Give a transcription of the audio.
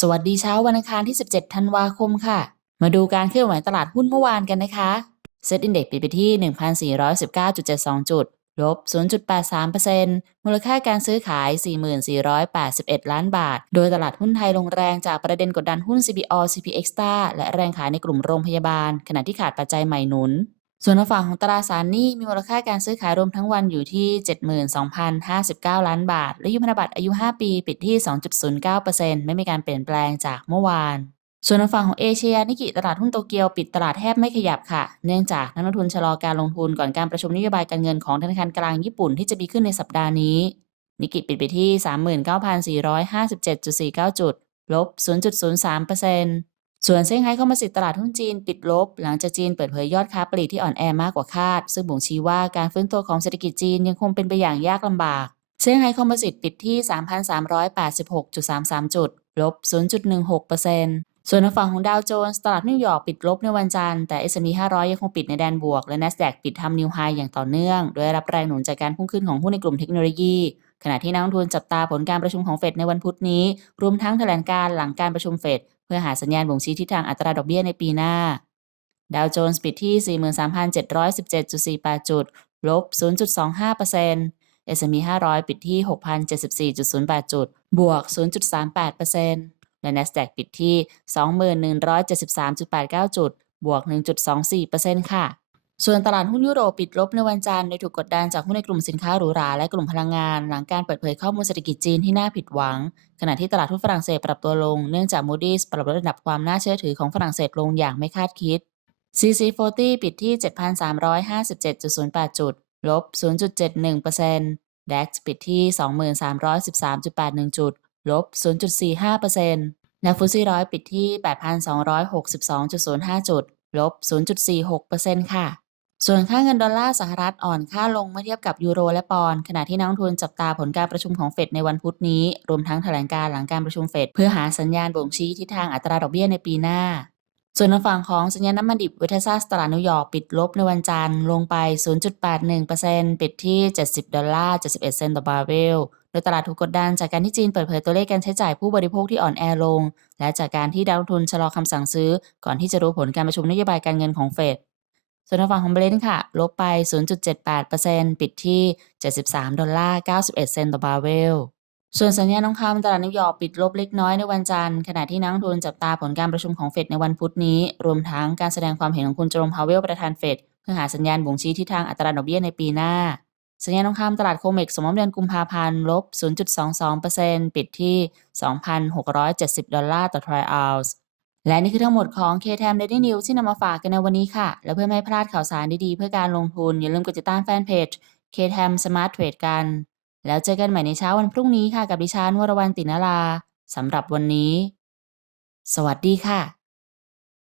สวัสดีเช้าวันอังคารที่ 17 ธันวาคมค่ะ มาดูการเคลื่อนไหวตลาดหุ้นเมื่อวานกันนะคะเซ็ตอินเด็กซ์ปิดไปที่ 1,419.72 จุด ลบ 0.83%มูลค่าการซื้อขาย 4481 ล้านบาท โดยตลาดหุ้นไทยลงแรงจากประเด็นกดดันหุ้น CPO CPX t a และแรงขายในกลุ่มโรงพยาบาล ขณะที่ขาดปัจจัยใหม่หนุน ส่วนฝั่งของตราสารหนี้มีมูลค่าการซื้อขายรวมทั้งวันอยู่ที่ 72,059 ล้านบาท และยุพันธบัตรอายุ 5 ปี ปิดที่ 2.09%ไม่มีการเปลี่ยนแปลงจากเมื่อวาน ส่วนฝั่งของเอเชียนิกิตลาดหุ้นโตเกียวปิดตลาดแทบไม่ขยับค่ะ เนื่องจากนักลงทุนชะลอการลงทุนก่อนการประชุมนโยบายการเงินของธนาคารกลางญี่ปุ่นที่จะมีขึ้นในสัปดาห์นี้ นิกิปิดไปที่ 39,457.49 จุด ลบ 0.03% ส่วนเซี่ยงไฮ้คอมโพสิตตลาดหุ้นจีนปิดลบ หลังจากจีนเปิดเผยยอดค้าปลีกที่อ่อนแอมากกว่าคาด ซึ่งบ่งชี้ว่าการฟื้นตัวของเศรษฐกิจจีนยังคงเป็นไปอย่างยากลำบากเซี่ยงไฮ้คอมโพสิตปิดที่ 3,386.33 จุด ลบ 0.16%ส่วนฝั่งของดาวโจนส์ตลาดนิวยอร์กปิดลบในวันจันทร์ แต่ S&P 500 ยังคงปิดในแดนบวก และ NASDAQ ปิดทำนิวไฮอย่างต่อเนื่อง โดยรับแรงหนุนจากการพุ่งขึ้นของหุ้นในกลุ่มเทคโนโลยี ขณะที่นักลงทุนจับตาผลการประชุมของเฟดในวันพุธนี้ รวมทั้งแถลงการหลังการประชุมเฟด พื่อหาสัญญาณบ่งชี้ทิศทางอัตราดอกเบี้ยในปีหน้า ดาวโจนส์ปิดที่ 43,717.48 จุด ลบ 0.25% S&P 500 ปิดที่ 6,074.08 จุด บวก 0.38%และ NASDAQ ปิดที่ 21,173.89 จุด บวก 1.24%ค่ะ ส่วนตลาดหุ้นยุโรปปิดลบในวันจันทร์โดยถูกกดดันจากหุ้นในกลุ่มสินค้าหรูหราและกลุ่มพลังงาน หลังการเปิดเผยข้อมูลเศรษฐกิจจีนที่น่าผิดหวัง ขณะที่ตลาดหุ้นฝรั่งเศสปรับตัวลงเนื่องจาก Moody's ปรับลดระดับความน่าเชื่อถือของฝรั่งเศสลงอย่างไม่คาดคิด CC40 ปิดที่ 7,357.08 จุด ลบ 0.71% DAX ปิดที่ 2313.81 จุด ลบ 0.45%และฟุตซี่ร้อยปิดที่ 8,262.05 จุด ลบ 0.46%ค่ะ ส่วนค่าเงินดอลลาร์สหรัฐอ่อนค่าลงเมื่อเทียบกับยูโรและปอนด์ขณะที่นักลงทุนจับตาผลการประชุมของเฟดในวันพุธนี้ รวมทั้งแถลงการหลังการประชุมเฟดเพื่อหาสัญญาณบ่งชี้ทิศทางอัตราดอกเบี้ยในปีหน้า ส่วนทางฝั่งของสัญญาณน้ำมันดิบเวทซัสตลาดนิวยอร์กปิดลบในวันจันทร์ลงไป 0.81%ปิดที่ 70 ดอลลาร์ 71 เซนต์ต่อบาร์เรลโดยตลาดถูกกดดันจากการที่จีนเปิดเผยตัวเลขการใช้จ่ายผู้บริโภคที่อ่อนแอลง และจากการที่นักลงทุนชะลอคำสั่งซื้อ ก่อนที่จะรู้ผลการประชุมนโยบายการเงินของเฟด ส่วนทางฝั่งของเบรนท์ค่ะ ลบไป 0.78%ปิดที่ 73 ดอลลาร์ 91 เซนต์ต่อบาร์เรลส่วนสัญญาณทองคำตลาดนิวยอร์กปิดลบเล็กน้อยในวันจันทร์ ขณะที่นักทุนจับตาผลการประชุมของเฟดในวันพุธนี้ รวมทั้งการแสดงความเห็นของคุณเจมพาวเวลประธานเฟดเพื่อหาสัญญาณบ่งชี้ทิศทางอัตราดอกเบี้ยในปีหน้า สัญญาณทองคำตลาดโคเมกสมมติเดือนกุมภาพันธ์ลบ 0.22%ปิดที่ 2,670 ดอลลาร์ต่อทรอยออนซ์ และนี่คือทั้งหมดของ KTM Daily News ที่นำมาฝากกันในวันนี้ค่ะ และเพื่อไม่พลาดข่าวสารดีๆ เพื่อการลงทุน อย่าลืมกดติดตามแฟนเพจ KTM Smart Trade กัน แล้วเจอกันใหม่ในเช้าวันพรุ่งนี้ค่ะ กับดิฉันวรวรรณตินาราสำหรับวันนี้ สวัสดีค่ะ